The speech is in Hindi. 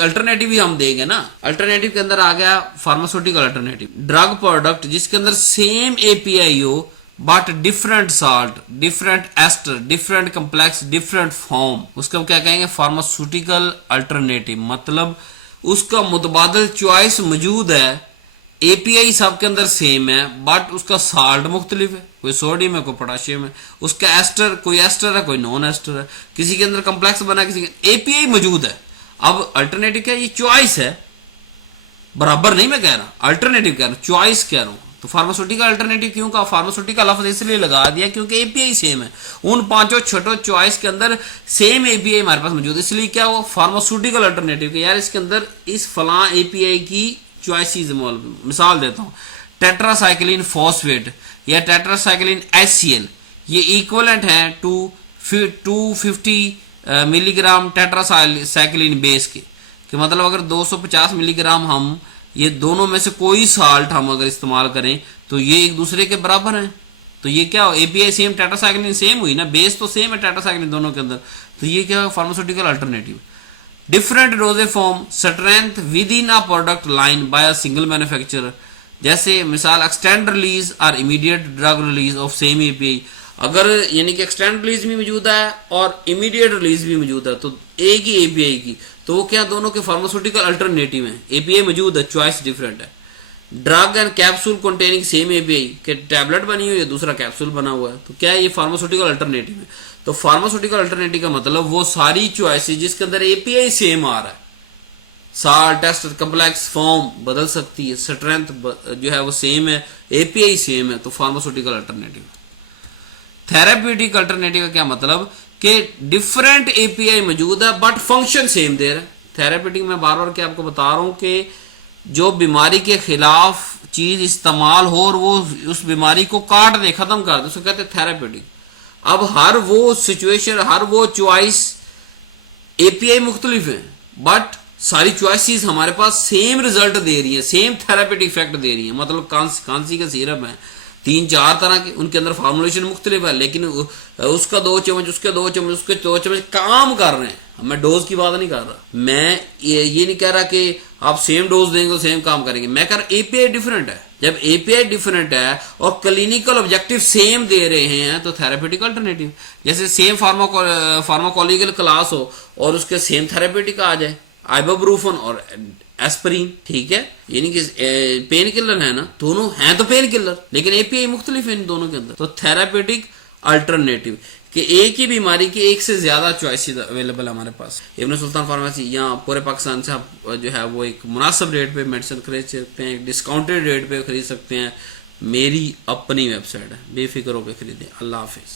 अल्टरनेटिव भी हम देंगे ना। अल्टरनेटिव के अंदर आ गया फार्मास्यूटिकल अल्टरनेटिव, ड्रग प्रोडक्ट जिसके अंदर सेम एपीआई हो but different salt, different ester, different complex, different form, उसका क्या कहेंगे फार्मास्यूटिकल अल्टरनेटिव। मतलब उसका मुतबादल चॉइस मौजूद है, एपीआई सबके अंदर सेम है बट उसका साल्ट मुख्तलिफ है, कोई सोडियम है कोई पोटाशियम है, उसका एस्टर कोई एस्टर है कोई नॉन एस्टर है, किसी के अंदर कम्प्लेक्स बना किसी के एपीआई मौजूद है। अब अल्टरनेटिव क्या, ये चॉइस है, बराबर नहीं मैं कह रहा, अल्टरनेटिव कह रहा हूं, चॉइस कह रहा हूं। तो फार्मास्यूटिकल अल्टरनेटिव क्यों कहा, फार्मास्यूटिकल लफ्ज इसलिए लगा दिया क्योंकि एपीआई सेम है, उन पांचों छोटो चॉइस के अंदर सेम एपीआई हमारे पास मौजूद है, इसलिए क्या हुआ फार्मास्यूटिकल अल्टरनेटिव के यार इसके अंदर इस फलां एपीआई की चॉइसेस। मिसाल देता हूं, टेट्रासाइक्लिन फॉस्फेट या टेट्रासाइक्लिन HCl, ये इक्वलेंट है टू 250 मिलीग्राम टेट्रासाइक्लिन बेस के मतलब अगर 250 मिलीग्राम हम ये दोनों में से कोई साल्ट हम अगर इस्तेमाल करें तो ये एक दूसरे के बराबर हैं। तो ये क्या हो, एपीआई सेम टेट्रासाइक्लिन सेम हुई ना, बेस तो सेम है टेट्रासाइक्लिन दोनों के अंदर। तो ये क्या pharmaceutical alternative. Different doses form strength with in a product line by a single manufacturer, जैसे मिसाल एक्सटेंड रिलीज और immediate drug release of same API. अगर यानी कि एक्सटेंड रिलीज भी मौजूद है और इमीडिएट रिलीज भी मौजूद है तो एक ही एपीआई की, तो वो क्या दोनों के फार्मास्यूटिकल अल्टरनेटिव है, एपीआई मौजूद है, चॉइस डिफरेंट है। Drug and capsule containing same API के टैबलेट बनी हुई है, दूसरा कैप्सूल बना हुआ है, तो क्या है ये फार्मास्यूटिकल अल्टरनेटिव है। तो फार्मास्यूटिकल अल्टरनेटिव का मतलब वो सारी चॉइसेस जिसके अंदर एपीआई सेम आ रहा है, साल्ट टेस्ट कम्प्लेक्स फॉर्म बदल सकती है, स्ट्रेंथ जो है वो सेम है, एपीआई सेम है, तो फार्मास्यूटिकल अल्टरनेटिव। थेराप्यूटिक अल्टरनेटिव का क्या मतलब कि डिफरेंट एपीआई मौजूद है बट फंक्शन सेम दे रहा है। थेराप्यूटिक में बार बार क्या आपको बता रहा हूं कि जो बीमारी के खिलाफ चीज इस्तेमाल हो और वो उस बीमारी को काट दे, खत्म कर दे, उसको कहते हैं थेराप्यूटिक। अब हर वो सिचुएशन, हर वो चॉइस, एपीआई मुख्तलिफ है बट सारी चॉइसेस हमारे पास सेम रिजल्ट दे रही है, सेम थेराप्यूटिक इफेक्ट दे रही है। मतलब खांसी का सिरप है 3-4 तरह के, उनके अंदर फॉर्मुलेशन मुख्तलिफ है लेकिन उसका 2 चम्मच, उसके 2 चम्मच, उसके 2 चम्मच काम कर रहे हैं। मैं डोज की बात नहीं कर रहा, मैं ये नहीं कह रहा कि आप सेम डोज देंगे तो सेम काम करेंगे, मैं कह रहा एपीआई डिफरेंट है। जब एपीआई डिफरेंट है और क्लिनिकल ऑब्जेक्टिव सेम दे रहे हैं तो थेराप्यूटिक अल्टरनेटिव, जैसे सेम फार्माकोलॉजिकल क्लास हो और उसके सेम थेराप्यूटिक आ जाए, आइबुप्रोफेन और एस्पिरिन, ठीक है, यानी कि पेन किलर है ना, दोनों हैं तो पेन किलर लेकिन एपीआई मुख्तलिफ है इन दोनों के अंदर। तो थेराप्यूटिक अल्टरनेटिव कि एक ही बीमारी की एक से ज्यादा चॉइसेस अवेलेबल है हमारे पास। इब्न सुल्तान फार्मेसी यहाँ पूरे पाकिस्तान से आप जो है वो एक मुनासिब रेट पे मेडिसिन खरीद सकते हैं, एक डिस्काउंटेड रेट पे खरीद सकते हैं। मेरी अपनी वेबसाइट है, बेफिक्र होकर खरीदें। अल्लाह हाफिज।